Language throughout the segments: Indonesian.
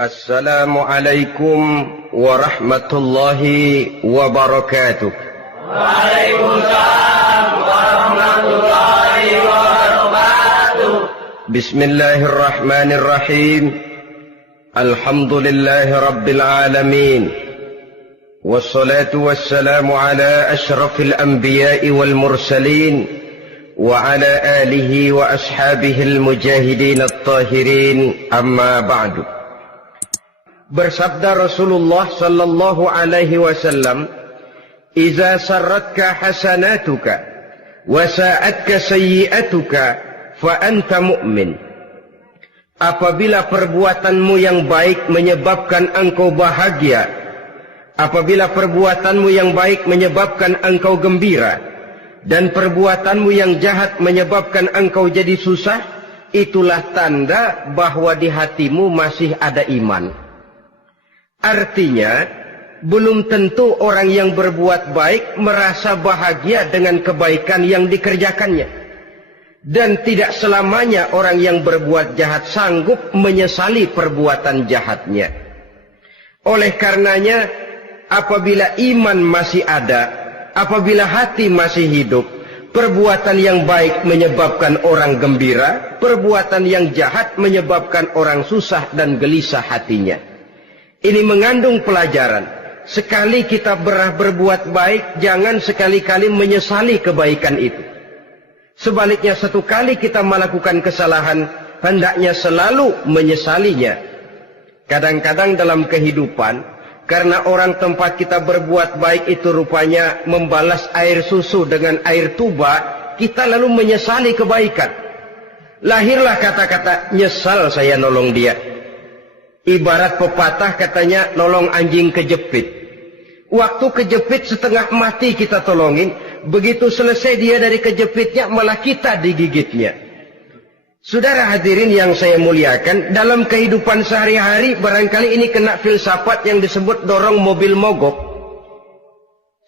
Assalamualaikum warahmatullahi wabarakatuh. Waalaikumsalam warahmatullahi wabarakatuh. Bismillahirrahmanirrahim. Alhamdulillahi rabbil alamin. Wassalatu wassalamu ala ashrafil anbiya'i wal mursalin wa ala alihi wa ashabihi al-mujahidin at-tahirin, amma ba'du. Bersabda Rasulullah sallallahu alaihi wasallam, "Iza sarratka hasanatuka wa sa'atka sayyi'atuka fa anta mu'min." Apabila perbuatanmu yang baik menyebabkan engkau bahagia, apabila perbuatanmu yang baik menyebabkan engkau gembira, dan perbuatanmu yang jahat menyebabkan engkau jadi susah, itulah tanda bahwa di hatimu masih ada iman. Artinya, belum tentu orang yang berbuat baik merasa bahagia dengan kebaikan yang dikerjakannya. Dan tidak selamanya orang yang berbuat jahat sanggup menyesali perbuatan jahatnya. Oleh karenanya, apabila iman masih ada, apabila hati masih hidup, perbuatan yang baik menyebabkan orang gembira, perbuatan yang jahat menyebabkan orang susah dan gelisah hatinya. Ini mengandung pelajaran. Sekali kita berbuat baik, jangan sekali-kali menyesali kebaikan itu. Sebaliknya, satu kali kita melakukan kesalahan, hendaknya selalu menyesalinya. Kadang-kadang dalam kehidupan, karena orang tempat kita berbuat baik itu rupanya membalas air susu dengan air tuba, kita lalu menyesali kebaikan. Lahirlah kata-kata, "Nyesal saya nolong dia." Ibarat pepatah katanya, nolong anjing kejepit. Waktu kejepit setengah mati kita tolongin, begitu selesai dia dari kejepitnya malah kita digigitnya. Saudara hadirin yang saya muliakan, dalam kehidupan sehari-hari barangkali ini kena filsafat yang disebut dorong mobil mogok.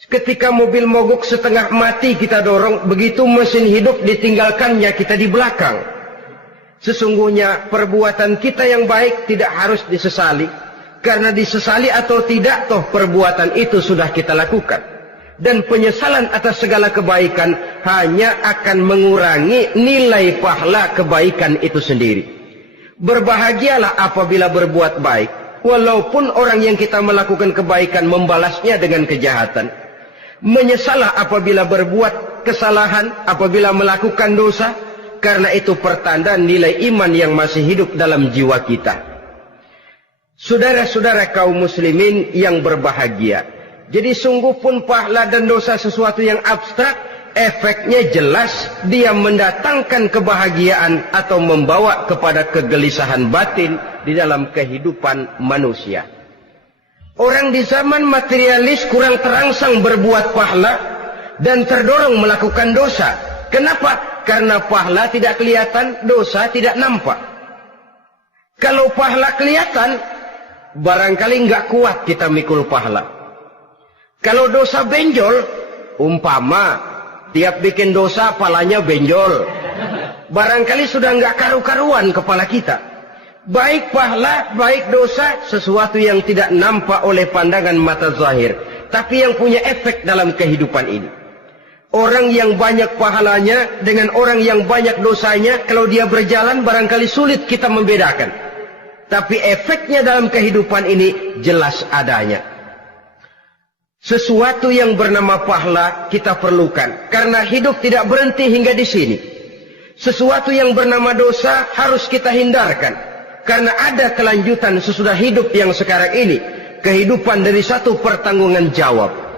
Ketika mobil mogok setengah mati kita dorong, begitu mesin hidup ditinggalkannya kita di belakang. Sesungguhnya perbuatan kita yang baik tidak harus disesali, karena disesali atau tidak toh perbuatan itu sudah kita lakukan. Dan penyesalan atas segala kebaikan hanya akan mengurangi nilai pahala kebaikan itu sendiri. Berbahagialah apabila berbuat baik, walaupun orang yang kita melakukan kebaikan membalasnya dengan kejahatan. Menyesalah apabila berbuat kesalahan, apabila melakukan dosa, karena itu pertanda nilai iman yang masih hidup dalam jiwa kita. Saudara-saudara kaum muslimin yang berbahagia, jadi sungguh pun pahala dan dosa sesuatu yang abstrak, efeknya jelas dia mendatangkan kebahagiaan atau membawa kepada kegelisahan batin di dalam kehidupan manusia. Orang di zaman materialis kurang terangsang berbuat pahala dan terdorong melakukan dosa. Kenapa? Karena pahala tidak kelihatan, dosa tidak nampak. Kalau pahala kelihatan, barangkali nggak kuat kita mikul pahala. Kalau dosa benjol, umpama tiap bikin dosa palanya benjol, barangkali sudah nggak karu-karuan kepala kita. Baik pahala, baik dosa, sesuatu yang tidak nampak oleh pandangan mata zahir, tapi yang punya efek dalam kehidupan ini. Orang yang banyak pahalanya dengan orang yang banyak dosanya, kalau dia berjalan barangkali sulit kita membedakan. Tapi efeknya dalam kehidupan ini jelas adanya. Sesuatu yang bernama pahala kita perlukan, karena hidup tidak berhenti hingga di sini. Sesuatu yang bernama dosa harus kita hindarkan, karena ada kelanjutan sesudah hidup yang sekarang ini. Kehidupan dari satu pertanggungan jawab.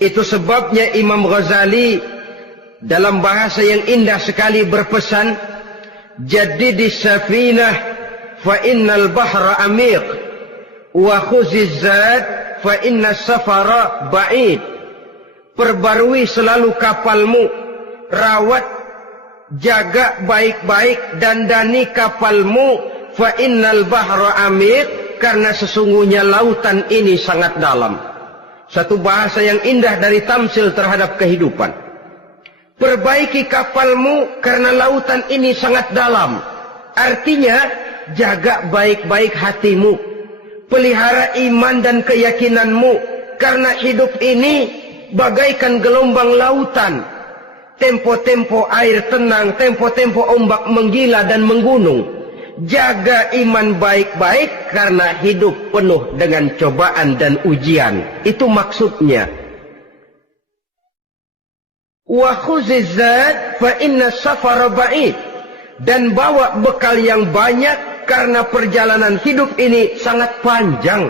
Itu sebabnya Imam Ghazali dalam bahasa yang indah sekali berpesan, "Jaddidis safinah fa innal bahra amiq wa khuziz zad fa innas safara ba'id." Perbarui selalu kapalmu, rawat, jaga baik-baik, dandani kapalmu, fa innal bahra amiq, karena sesungguhnya lautan ini sangat dalam. Satu bahasa yang indah dari tamsil terhadap kehidupan. Perbaiki kapalmu karena lautan ini sangat dalam. Artinya, jaga baik-baik hatimu. Pelihara iman dan keyakinanmu, karena hidup ini bagaikan gelombang lautan. Tempo-tempo air tenang, tempo-tempo ombak menggila dan menggunung. Jaga iman baik-baik karena hidup penuh dengan cobaan dan ujian. Itu maksudnya. Wa khuziz zad fa inna safara ba'id. Dan bawa bekal yang banyak karena perjalanan hidup ini sangat panjang.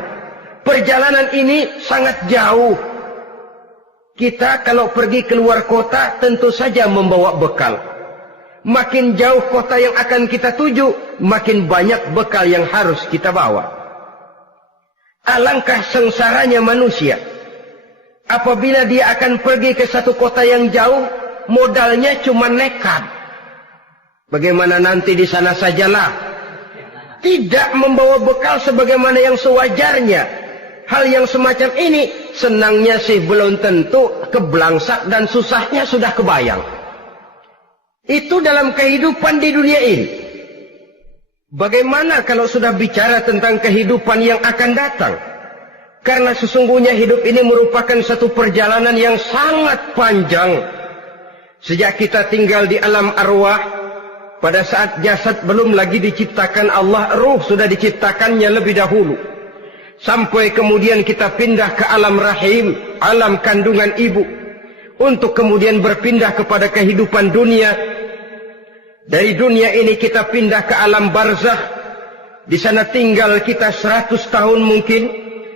Perjalanan ini sangat jauh. Kita kalau pergi keluar kota tentu saja membawa bekal. Makin jauh kota yang akan kita tuju, makin banyak bekal yang harus kita bawa. Alangkah sengsaranya manusia apabila dia akan pergi ke satu kota yang jauh, modalnya cuma nekat. Bagaimana nanti di sana sajalah. Tidak membawa bekal sebagaimana yang sewajarnya. Hal yang semacam ini senangnya sih belum tentu, keblangsak dan susahnya sudah kebayang. Itu dalam kehidupan di dunia ini. Bagaimana kalau sudah bicara tentang kehidupan yang akan datang? Karena sesungguhnya hidup ini merupakan satu perjalanan yang sangat panjang. Sejak kita tinggal di alam arwah, pada saat jasad belum lagi diciptakan Allah, ruh sudah diciptakannya lebih dahulu. Sampai kemudian kita pindah ke alam rahim, alam kandungan ibu. Untuk kemudian berpindah kepada kehidupan dunia. Dari dunia ini kita pindah ke alam barzakh. Di sana tinggal kita 100 tahun mungkin,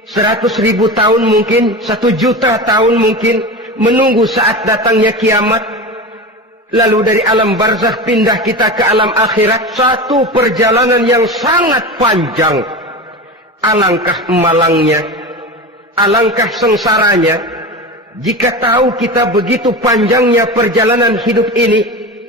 100.000 tahun mungkin, 1 juta tahun mungkin, menunggu saat datangnya kiamat. Lalu dari alam barzakh pindah kita ke alam akhirat. Satu perjalanan yang sangat panjang. Alangkah malangnya, alangkah sengsaranya jika tahu kita begitu panjangnya perjalanan hidup ini,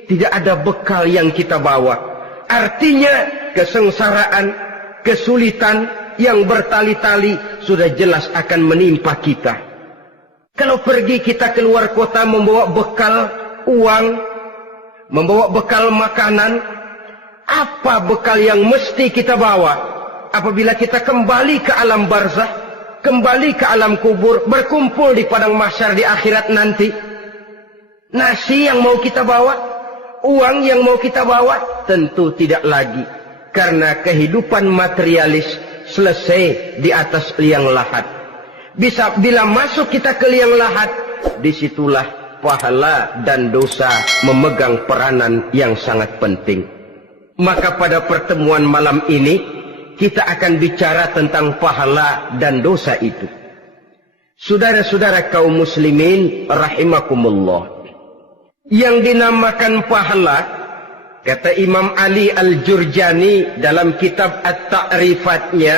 tidak ada bekal yang kita bawa. Artinya kesengsaraan, kesulitan yang bertali-tali sudah jelas akan menimpa kita. Kalau pergi kita keluar kota membawa bekal uang, membawa bekal makanan, apa bekal yang mesti kita bawa? Apabila kita kembali ke alam barzakh, kembali ke alam kubur, berkumpul di padang mahsyar di akhirat nanti, nasi yang mau kita bawa, uang yang mau kita bawa, tentu tidak lagi. Karena kehidupan materialis selesai di atas liang lahat. Bila masuk kita ke liang lahat, disitulah pahala dan dosa memegang peranan yang sangat penting. Maka pada pertemuan malam ini kita akan bicara tentang pahala dan dosa itu. Saudara-saudara kaum muslimin rahimakumullah, yang dinamakan pahala, kata Imam Ali Al-Jurjani dalam kitab At-Ta'rifatnya,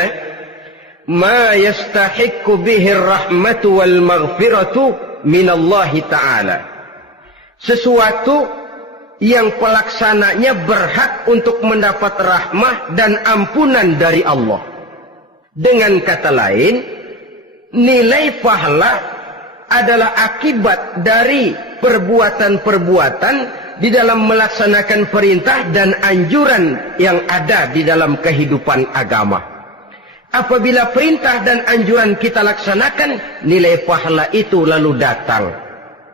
ma yastahiqqu bihi ar-rahmatu wal maghfiratu minallahi ta'ala. Sesuatu yang pelaksananya berhak untuk mendapat rahmah dan ampunan dari Allah. Dengan kata lain, nilai pahala adalah akibat dari perbuatan-perbuatan di dalam melaksanakan perintah dan anjuran yang ada di dalam kehidupan agama. Apabila perintah dan anjuran kita laksanakan, nilai pahala itu lalu datang.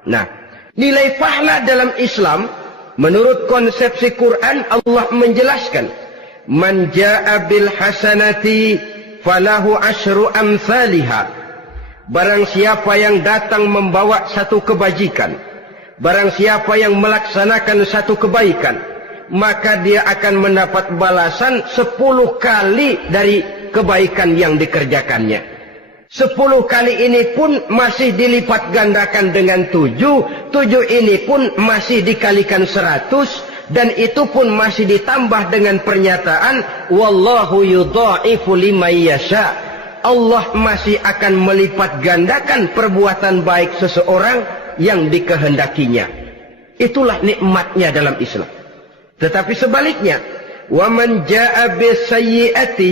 Nah, nilai pahala dalam Islam, menurut konsepsi Quran, Allah menjelaskan, man jaa bil hasanati falahu asyru amsalihha. Barang siapa yang datang membawa satu kebajikan, barang siapa yang melaksanakan satu kebaikan, maka dia akan mendapat balasan 10 kali dari kebaikan yang dikerjakannya. 10 kali ini pun masih dilipat gandakan dengan 7. 7 ini pun masih dikalikan 100. Dan itu pun masih ditambah dengan pernyataan, wallahu yudha'ifu liman yasha. Allah masih akan melipat gandakan perbuatan baik seseorang yang dikehendakinya. Itulah nikmatnya dalam Islam. Tetapi sebaliknya, wa man jaa'a bisayyi'ati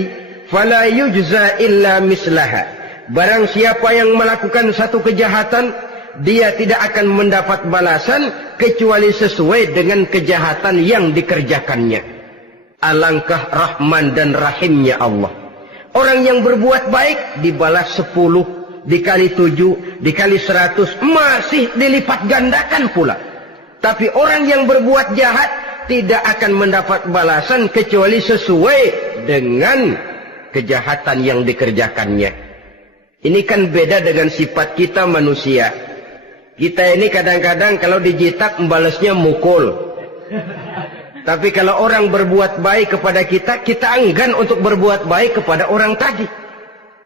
fala yujza illa mislaha. Barang siapa yang melakukan satu kejahatan, dia tidak akan mendapat balasan kecuali sesuai dengan kejahatan yang dikerjakannya. Alangkah rahman dan rahimnya Allah. Orang yang berbuat baik dibalas 10, dikali 7, dikali 100, masih dilipat gandakan pula. Tapi orang yang berbuat jahat tidak akan mendapat balasan kecuali sesuai dengan kejahatan yang dikerjakannya. Ini kan beda dengan sifat kita manusia. Kita ini kadang-kadang kalau dijitak membalasnya mukul. Tapi kalau orang berbuat baik kepada kita, kita enggan untuk berbuat baik kepada orang tadi.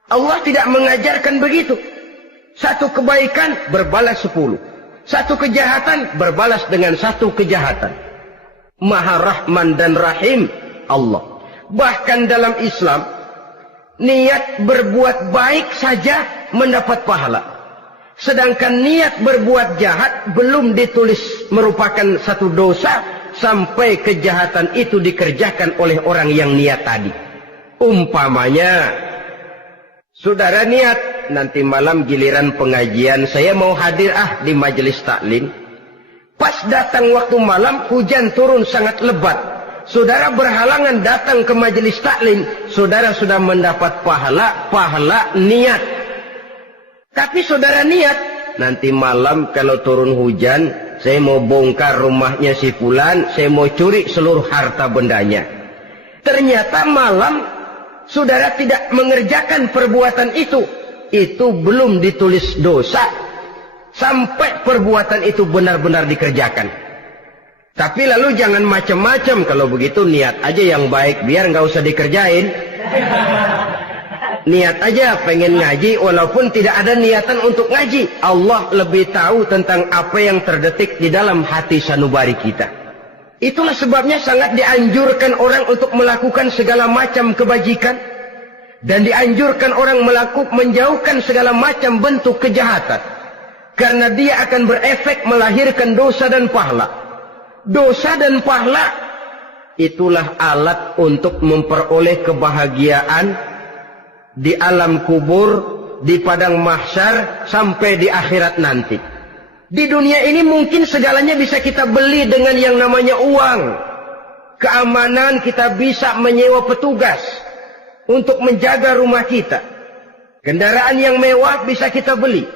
Allah tidak mengajarkan begitu. Satu kebaikan berbalas 10. Satu kejahatan berbalas dengan satu kejahatan. Maha Rahman dan Rahim Allah. Bahkan dalam Islam, niat berbuat baik saja mendapat pahala. Sedangkan niat berbuat jahat belum ditulis merupakan satu dosa sampai kejahatan itu dikerjakan oleh orang yang niat tadi. Umpamanya, saudara niat, nanti malam giliran pengajian saya mau hadir di majelis taklim. Pas datang waktu malam, hujan turun sangat lebat. Saudara berhalangan datang ke majelis taklim, saudara sudah mendapat pahala niat. Tapi saudara niat, nanti malam kalau turun hujan, saya mau bongkar rumahnya si fulan, saya mau curi seluruh harta bendanya. Ternyata malam saudara tidak mengerjakan perbuatan itu belum ditulis dosa sampai perbuatan itu benar-benar dikerjakan. Tapi lalu jangan macam-macam, kalau begitu niat aja yang baik biar nggak usah dikerjain. Niat aja pengen ngaji walaupun tidak ada niatan untuk ngaji. Allah lebih tahu tentang apa yang terdetik di dalam hati sanubari kita. Itulah sebabnya sangat dianjurkan orang untuk melakukan segala macam kebajikan. Dan dianjurkan orang menjauhkan segala macam bentuk kejahatan. Karena dia akan berefek melahirkan dosa dan pahala. Dosa dan pahala itulah alat untuk memperoleh kebahagiaan di alam kubur, di padang mahsyar, sampai di akhirat nanti. Di dunia ini mungkin segalanya bisa kita beli dengan yang namanya uang. Keamanan kita bisa menyewa petugas untuk menjaga rumah kita. Kendaraan yang mewah bisa kita beli.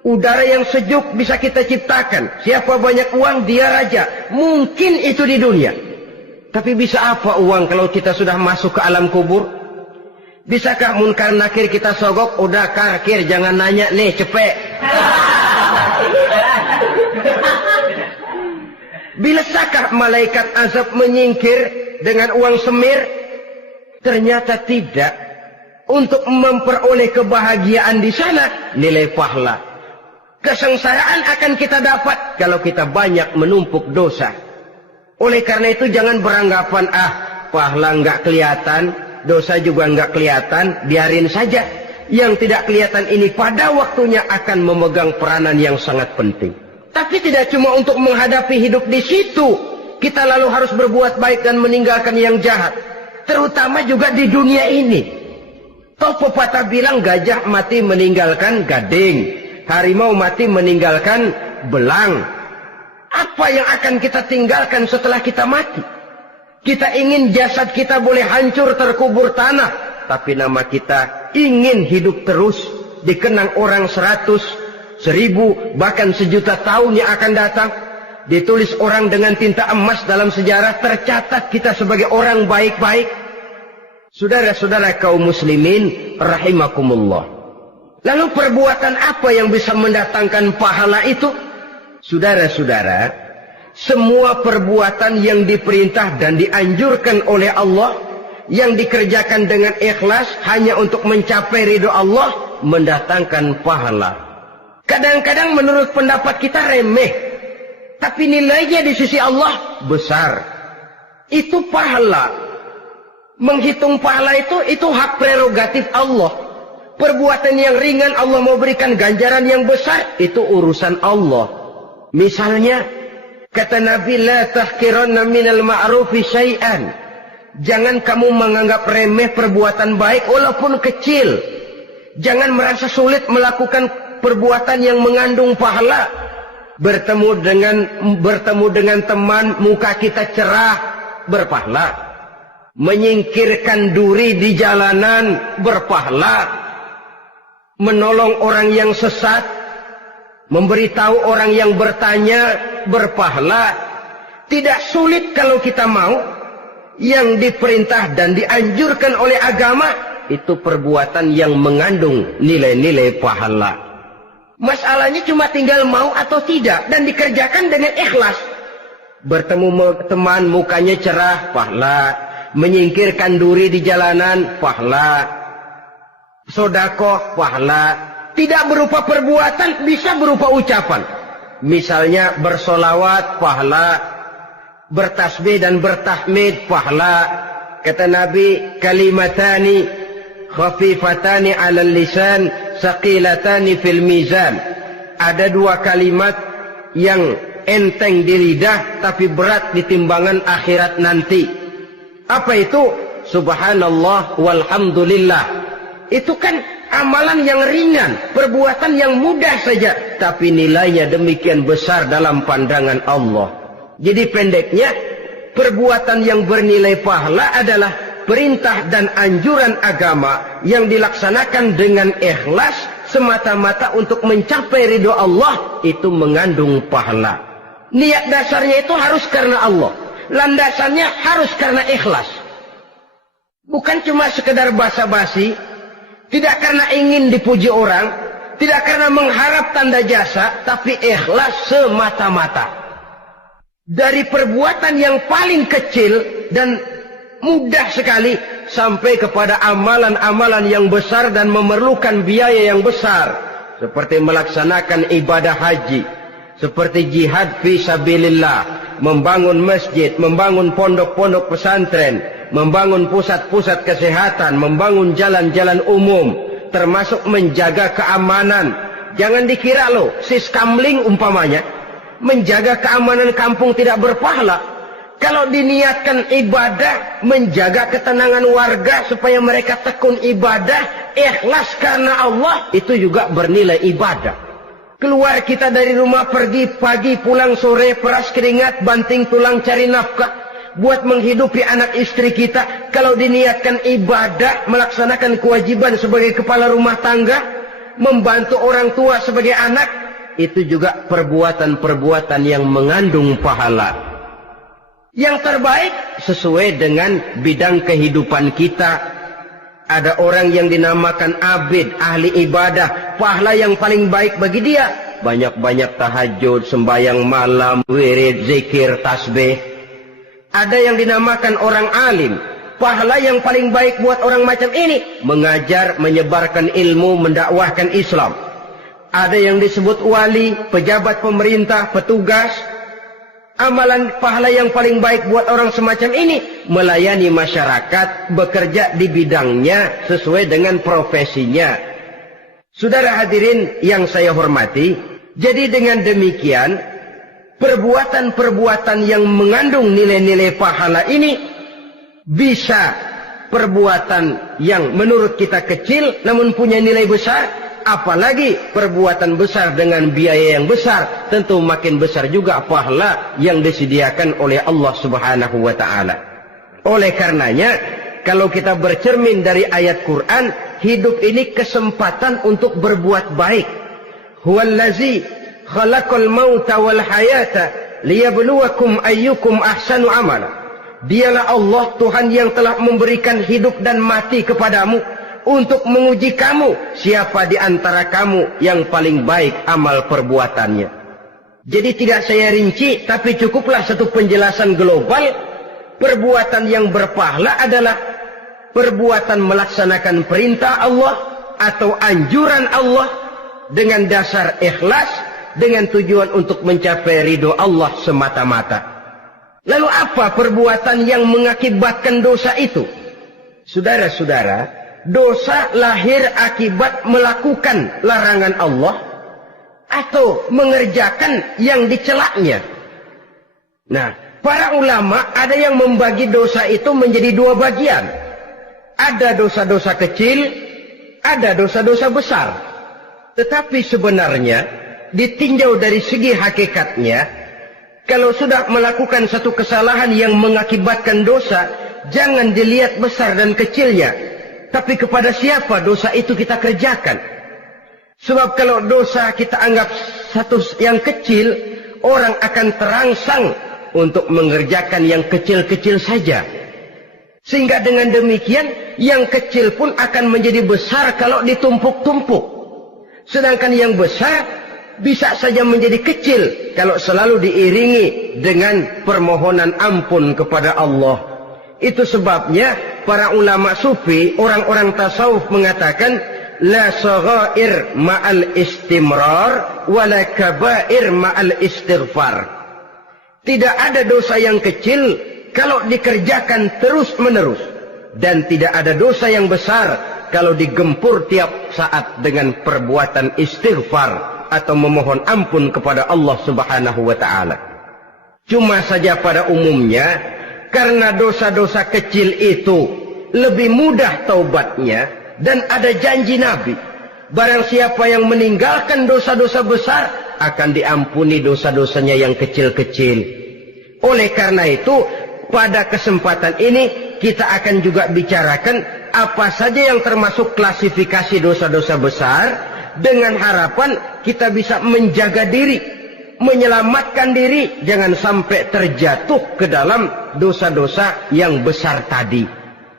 Udara yang sejuk bisa kita ciptakan. Siapa banyak uang, dia raja. Mungkin itu di dunia. Tapi bisa apa uang kalau kita sudah masuk ke alam kubur? Bisakah munkar nakir kita sogok? Udah karkir, jangan nanya nih, cepet. Bisakah malaikat azab menyingkir dengan uang semir? Ternyata tidak. Untuk memperoleh kebahagiaan di sana, nilai pahala. Kesengsaraan akan kita dapat kalau kita banyak menumpuk dosa. Oleh karena itu jangan beranggapan, pahala nggak kelihatan, dosa juga nggak kelihatan, biarin saja. Yang tidak kelihatan ini pada waktunya akan memegang peranan yang sangat penting. Tapi tidak cuma untuk menghadapi hidup di situ, kita lalu harus berbuat baik dan meninggalkan yang jahat. Terutama juga di dunia ini. Toh pepatah bilang gajah mati meninggalkan gading, harimau mati meninggalkan belang. Apa yang akan kita tinggalkan setelah kita mati? Kita ingin jasad kita boleh hancur terkubur tanah, tapi nama kita ingin hidup terus, dikenang orang 100, 1000, bahkan 1.000.000 tahun yang akan datang. Ditulis orang dengan tinta emas dalam sejarah, tercatat kita sebagai orang baik-baik. Saudara-saudara kaum muslimin rahimakumullah. Lalu perbuatan apa yang bisa mendatangkan pahala itu? Saudara-saudara, semua perbuatan yang diperintah dan dianjurkan oleh Allah, yang dikerjakan dengan ikhlas hanya untuk mencapai ridho Allah, mendatangkan pahala. Kadang-kadang menurut pendapat kita remeh, tapi nilainya di sisi Allah besar. Itu pahala. Menghitung pahala itu hak prerogatif Allah. Perbuatan yang ringan Allah mau berikan ganjaran yang besar, itu urusan Allah. Misalnya, kata Nabi, la tahkiranna minal ma'rufi syai'an. Jangan kamu menganggap remeh perbuatan baik walaupun kecil. Jangan merasa sulit melakukan perbuatan yang mengandung pahala. Bertemu dengan teman, muka kita cerah, berpahala. menyingkirkan duri di jalanan berpahala, menolong orang yang sesat, memberitahu orang yang bertanya berpahala. Tidak sulit kalau kita mau. Yang diperintah dan dianjurkan oleh agama itu perbuatan yang mengandung nilai-nilai pahala. Masalahnya cuma tinggal mau atau tidak dan dikerjakan dengan ikhlas. Bertemu teman mukanya cerah, pahala. Menyingkirkan duri di jalanan, pahala. Sedekah, pahala. Tidak berupa perbuatan, bisa berupa ucapan. Misalnya bersolawat, pahala. Bertasbih dan bertahmid, pahala. Kata Nabi, kalimatani khafifatani 'alal lisan, saqilatani fil mizan. Ada dua kalimat yang enteng di lidah tapi berat di timbangan akhirat nanti. Apa itu? Subhanallah walhamdulillah. Itu kan amalan yang ringan, perbuatan yang mudah saja, tapi nilainya demikian besar dalam pandangan Allah. Jadi pendeknya, perbuatan yang bernilai pahala adalah perintah dan anjuran agama yang dilaksanakan dengan ikhlas semata-mata untuk mencapai ridho Allah, itu mengandung pahala. Niat dasarnya itu harus karena Allah. Landasannya harus karena ikhlas. Bukan cuma sekedar basa-basi, tidak karena ingin dipuji orang, tidak karena mengharap tanda jasa, tapi ikhlas semata-mata. Dari perbuatan yang paling kecil dan mudah sekali sampai kepada amalan-amalan yang besar dan memerlukan biaya yang besar, seperti melaksanakan ibadah haji, seperti jihad fi sabilillah, membangun masjid, membangun pondok-pondok pesantren, membangun pusat-pusat kesehatan, membangun jalan-jalan umum, termasuk menjaga keamanan. Jangan dikira loh, siskamling umpamanya, menjaga keamanan kampung tidak berpahala. Kalau diniatkan ibadah, menjaga ketenangan warga supaya mereka tekun ibadah, ikhlas karena Allah, itu juga bernilai ibadah. Keluar kita dari rumah, pergi pagi, pulang sore, peras keringat, banting tulang cari nafkah buat menghidupi anak istri kita. Kalau diniatkan ibadah, melaksanakan kewajiban sebagai kepala rumah tangga, membantu orang tua sebagai anak, itu juga perbuatan-perbuatan yang mengandung pahala. Yang terbaik sesuai dengan bidang kehidupan kita. Ada orang yang dinamakan abid, ahli ibadah, pahala yang paling baik bagi dia, banyak-banyak tahajud, sembahyang malam, wirid, zikir, tasbih. Ada yang dinamakan orang alim, pahala yang paling baik buat orang macam ini, mengajar, menyebarkan ilmu, mendakwahkan Islam. Ada yang disebut wali, pejabat pemerintah, petugas. Amalan pahala yang paling baik buat orang semacam ini, melayani masyarakat, bekerja di bidangnya sesuai dengan profesinya. Saudara hadirin yang saya hormati, jadi dengan demikian, perbuatan-perbuatan yang mengandung nilai-nilai pahala ini bisa perbuatan yang menurut kita kecil namun punya nilai besar. Apalagi perbuatan besar dengan biaya yang besar, tentu makin besar juga pahala yang disediakan oleh Allah Subhanahu wa ta'ala. Oleh karenanya, kalau kita bercermin dari ayat Quran, hidup ini kesempatan untuk berbuat baik. Huwallazi khalaqal mauta wal hayata liyabluwakum ayyukum ahsanu amala. Dialah Allah, Tuhan yang telah memberikan hidup dan mati kepadamu untuk menguji kamu, siapa di antara kamu yang paling baik amal perbuatannya. Jadi tidak saya rinci, tapi cukuplah satu penjelasan global. Perbuatan yang berpahala adalah perbuatan melaksanakan perintah Allah atau anjuran Allah dengan dasar ikhlas, dengan tujuan untuk mencapai ridho Allah semata-mata. Lalu apa perbuatan yang mengakibatkan dosa itu? Saudara-saudara, dosa lahir akibat melakukan larangan Allah atau mengerjakan yang dicelaknya. Nah, para ulama ada yang membagi dosa itu menjadi dua bagian. Ada dosa-dosa kecil, ada dosa-dosa besar. Tetapi sebenarnya ditinjau dari segi hakikatnya, kalau sudah melakukan satu kesalahan yang mengakibatkan dosa, jangan dilihat besar dan kecilnya, tapi kepada siapa dosa itu kita kerjakan. Sebab kalau dosa kita anggap satu yang kecil, orang akan terangsang untuk mengerjakan yang kecil-kecil saja. Sehingga dengan demikian, yang kecil pun akan menjadi besar kalau ditumpuk-tumpuk. Sedangkan yang besar bisa saja menjadi kecil kalau selalu diiringi dengan permohonan ampun kepada Allah. Itu sebabnya para ulama sufi, orang-orang tasawuf mengatakan, la saghair ma'al istimrar, wala kabair ma'al istighfar. Tidak ada dosa yang kecil kalau dikerjakan terus-menerus. Dan tidak ada dosa yang besar kalau digempur tiap saat dengan perbuatan istighfar atau memohon ampun kepada Allah Subhanahu wa ta'ala. Cuma saja pada umumnya, karena dosa-dosa kecil itu lebih mudah taubatnya, dan ada janji Nabi, barang siapa yang meninggalkan dosa-dosa besar akan diampuni dosa-dosanya yang kecil-kecil. Oleh karena itu, pada kesempatan ini kita akan juga bicarakan apa saja yang termasuk klasifikasi dosa-dosa besar, dengan harapan kita bisa menjaga diri, menyelamatkan diri, jangan sampai terjatuh ke dalam dosa-dosa yang besar tadi.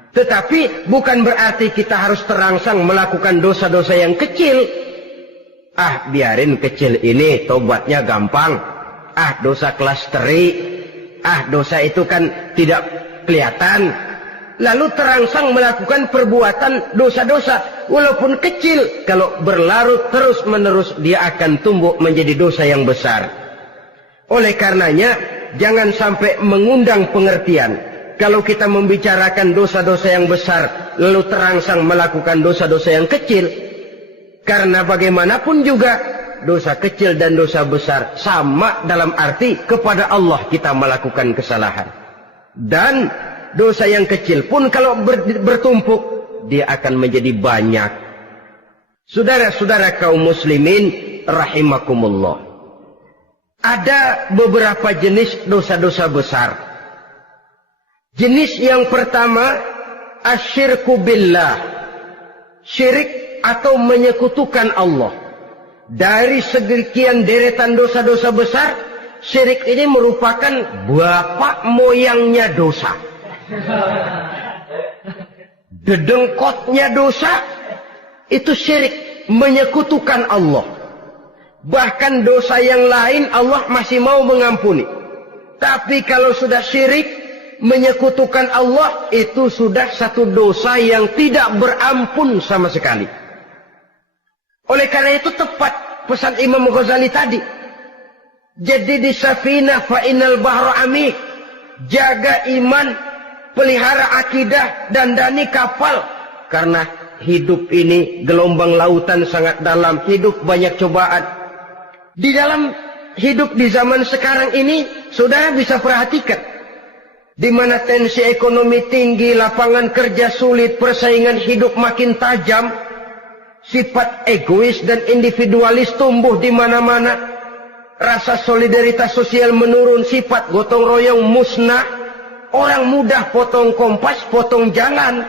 Tetapi bukan berarti kita harus terangsang melakukan dosa-dosa yang kecil. Biarin kecil ini, tobatnya gampang. Dosa kelas teri. Dosa itu kan tidak kelihatan. Lalu terangsang melakukan perbuatan dosa-dosa walaupun kecil, kalau berlarut terus-menerus dia akan tumbuh menjadi dosa yang besar. Oleh karenanya jangan sampai mengundang pengertian kalau kita membicarakan dosa-dosa yang besar lalu terangsang melakukan dosa-dosa yang kecil. Karena bagaimanapun juga dosa kecil dan dosa besar sama dalam arti kepada Allah kita melakukan kesalahan. Dan dosa yang kecil pun kalau bertumpuk, dia akan menjadi banyak. Saudara-saudara kaum muslimin rahimakumullah. Ada beberapa jenis dosa-dosa besar. Jenis yang pertama, asyirku billah. Syirik atau menyekutukan Allah. Dari sekian deretan dosa-dosa besar, syirik ini merupakan bapak moyangnya dosa. Dedengkotnya dosa itu syirik, menyekutukan Allah. Bahkan dosa yang lain Allah masih mau mengampuni, tapi kalau sudah syirik, menyekutukan Allah, itu sudah satu dosa yang tidak berampun sama sekali. Oleh karena itu tepat pesan Imam Ghazali tadi, jadi di safinah fa innal bahra amik. Jaga iman, pelihara akidah, dandani kapal. Karena hidup ini gelombang lautan sangat dalam, hidup banyak cobaan. Di dalam hidup di zaman sekarang ini, saudara bisa perhatikan, di mana tensi ekonomi tinggi, lapangan kerja sulit, persaingan hidup makin tajam, sifat egois dan individualis tumbuh di mana-mana, rasa solidaritas sosial menurun, sifat gotong royong musnah. Orang mudah potong kompas, potong jalan.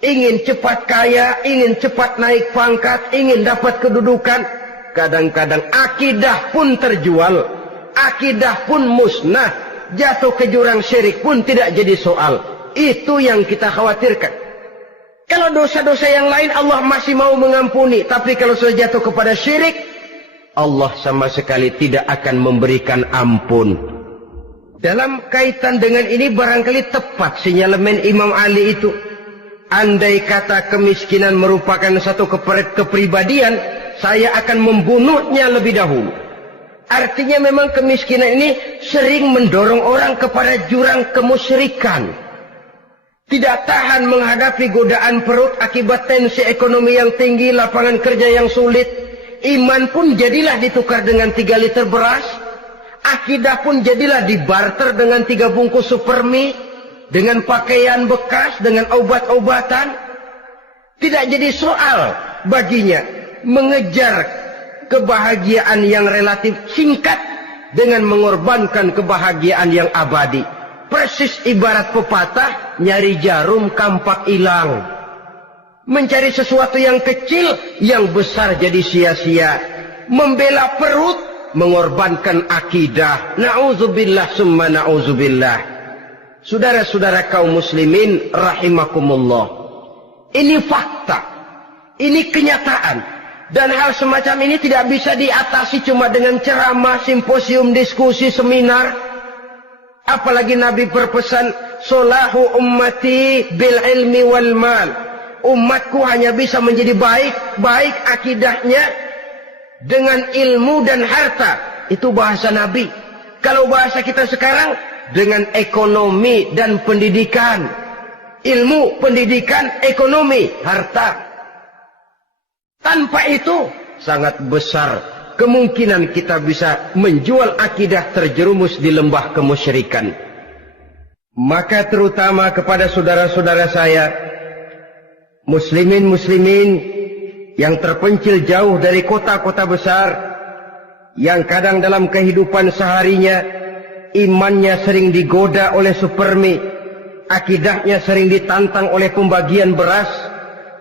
Ingin cepat kaya, ingin cepat naik pangkat, ingin dapat kedudukan. Kadang-kadang akidah pun terjual, akidah pun musnah, jatuh ke jurang syirik pun tidak jadi soal. Itu yang kita khawatirkan. Kalau dosa-dosa yang lain Allah masih mau mengampuni, tapi kalau sudah jatuh kepada syirik, Allah sama sekali tidak akan memberikan ampun. Dalam kaitan dengan ini barangkali tepat sinyalemen Imam Ali itu. Andai kata kemiskinan merupakan satu kepribadian, saya akan membunuhnya lebih dahulu. Artinya memang kemiskinan ini sering mendorong orang kepada jurang kemusyrikan. Tidak tahan menghadapi godaan perut akibat tensi ekonomi yang tinggi, lapangan kerja yang sulit. Iman pun jadilah ditukar dengan 3 liter beras. Akidah pun jadilah dibarter dengan 3 bungkus supermi, dengan pakaian bekas, dengan obat-obatan. Tidak jadi soal baginya mengejar kebahagiaan yang relatif singkat dengan mengorbankan kebahagiaan yang abadi. Persis ibarat pepatah, nyari jarum kampak hilang. Mencari sesuatu yang kecil, yang besar jadi sia-sia. Membela perut, mengorbankan akidah. Na'udzubillah summa na'udzubillah. Saudara-saudara kaum muslimin rahimakumullah. Ini fakta. Ini kenyataan. Dan hal semacam ini tidak bisa diatasi cuma dengan ceramah, simposium, diskusi, seminar. Apalagi Nabi berpesan, solahu ummati bil ilmi wal mal. Umatku hanya bisa menjadi baik akidahnya dengan ilmu dan harta. Itu bahasa Nabi. Kalau bahasa kita sekarang, dengan ekonomi dan pendidikan. Ilmu, pendidikan, ekonomi, harta. Tanpa itu, sangat besar kemungkinan kita bisa menjual akidah terjerumus di lembah kemusyrikan. Maka terutama kepada saudara-saudara saya, muslimin yang terpencil jauh dari kota-kota besar, yang kadang dalam kehidupan seharinya imannya sering digoda oleh supermi, akidahnya sering ditantang oleh pembagian beras,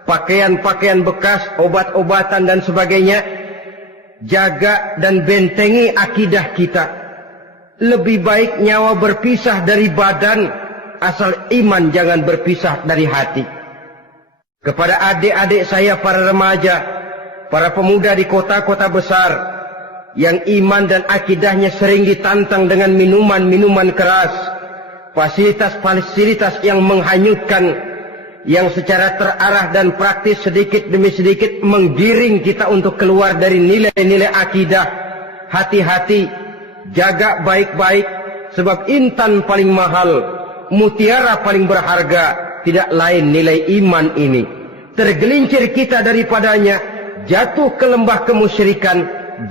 pakaian-pakaian bekas, obat-obatan dan sebagainya. Jaga dan bentengi akidah kita. Lebih baik nyawa berpisah dari badan, asal iman jangan berpisah dari hati. Kepada adik-adik saya para remaja, para pemuda di kota-kota besar, yang iman dan akidahnya sering ditantang dengan minuman-minuman keras, fasilitas-fasilitas yang menghanyutkan, yang secara terarah dan praktis sedikit demi sedikit menggiring kita untuk keluar dari nilai-nilai akidah. Hati-hati, jaga baik-baik, sebab intan paling mahal, mutiara paling berharga, tidak lain nilai iman ini. Tergelincir kita daripadanya, jatuh ke lembah kemusyrikan,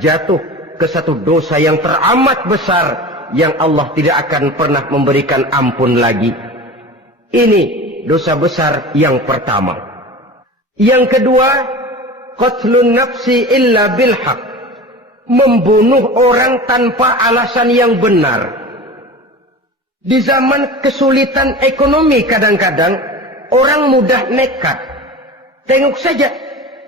jatuh ke satu dosa yang teramat besar, yang Allah tidak akan pernah memberikan ampun lagi. Ini dosa besar yang pertama. Yang kedua, qatlun nafsi illa bil haq. Membunuh orang tanpa alasan yang benar. Di zaman kesulitan ekonomi kadang-kadang orang mudah nekat. Tengok saja,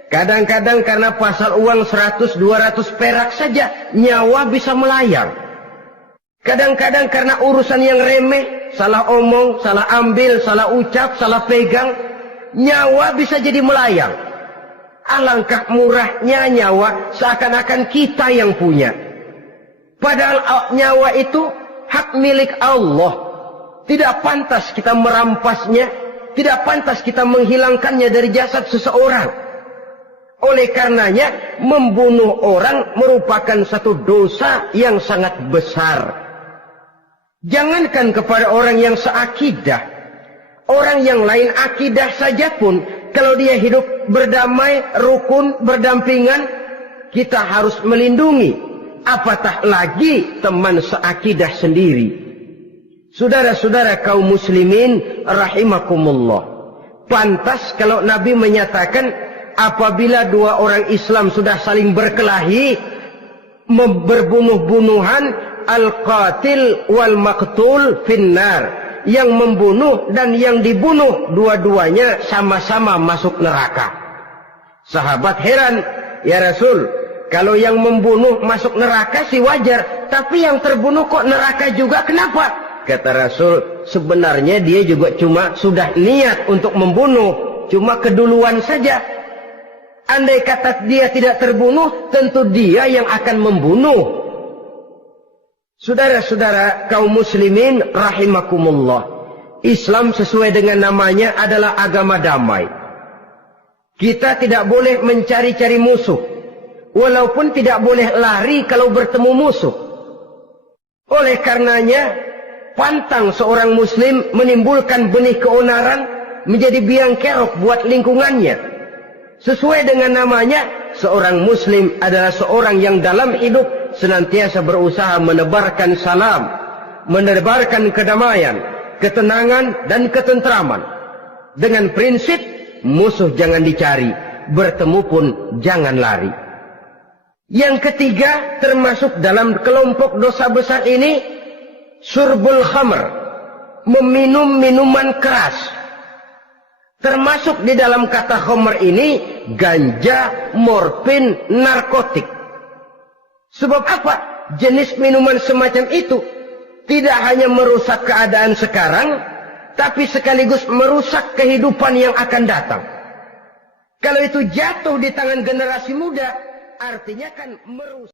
kadang-kadang karena pasar uang 100-200 perak saja nyawa bisa melayang. Kadang-kadang karena urusan yang remeh, salah omong, salah ambil, salah ucap, salah pegang, nyawa bisa jadi melayang. Alangkah murahnya nyawa, seakan-akan kita yang punya. Padahal nyawa itu hak milik Allah. Tidak pantas kita merampasnya, tidak pantas kita menghilangkannya dari jasad seseorang. Oleh karenanya, membunuh orang merupakan satu dosa yang sangat besar. Jangankan kepada orang yang seakidah, orang yang lain akidah saja pun, kalau dia hidup berdamai, rukun, berdampingan, kita harus melindungi. Apatah lagi teman seakidah sendiri. Saudara-saudara kaum muslimin rahimakumullah. Pantas kalau Nabi menyatakan, apabila dua orang Islam sudah saling berkelahi, berbunuh-bunuhan, al-qatil wal maqtul finnar. Yang membunuh dan yang dibunuh, dua-duanya sama-sama masuk neraka. Sahabat heran, ya Rasul, kalau yang membunuh masuk neraka sih wajar, tapi yang terbunuh kok neraka juga, kenapa? Kata Rasul, sebenarnya dia juga cuma sudah niat untuk membunuh, cuma keduluan saja. Andai kata dia tidak terbunuh, tentu dia yang akan membunuh. Saudara-saudara kaum muslimin rahimakumullah. Islam sesuai dengan namanya adalah agama damai. Kita tidak boleh mencari-cari musuh. Walaupun tidak boleh lari kalau bertemu musuh. Oleh karenanya, pantang seorang muslim menimbulkan benih keonaran menjadi biang kerok buat lingkungannya. Sesuai dengan namanya, seorang muslim adalah seorang yang dalam hidup senantiasa berusaha menebarkan salam, menebarkan kedamaian, ketenangan dan ketentraman. Dengan prinsip, musuh jangan dicari, bertemu pun jangan lari. Yang ketiga, termasuk dalam kelompok dosa besar ini, syurbul khamr, meminum minuman keras. Termasuk di dalam kata khamr ini ganja, morfin, narkotik. Sebab apa? Jenis minuman semacam itu tidak hanya merusak keadaan sekarang, tapi sekaligus merusak kehidupan yang akan datang. Kalau itu jatuh di tangan generasi muda, artinya kan merusak.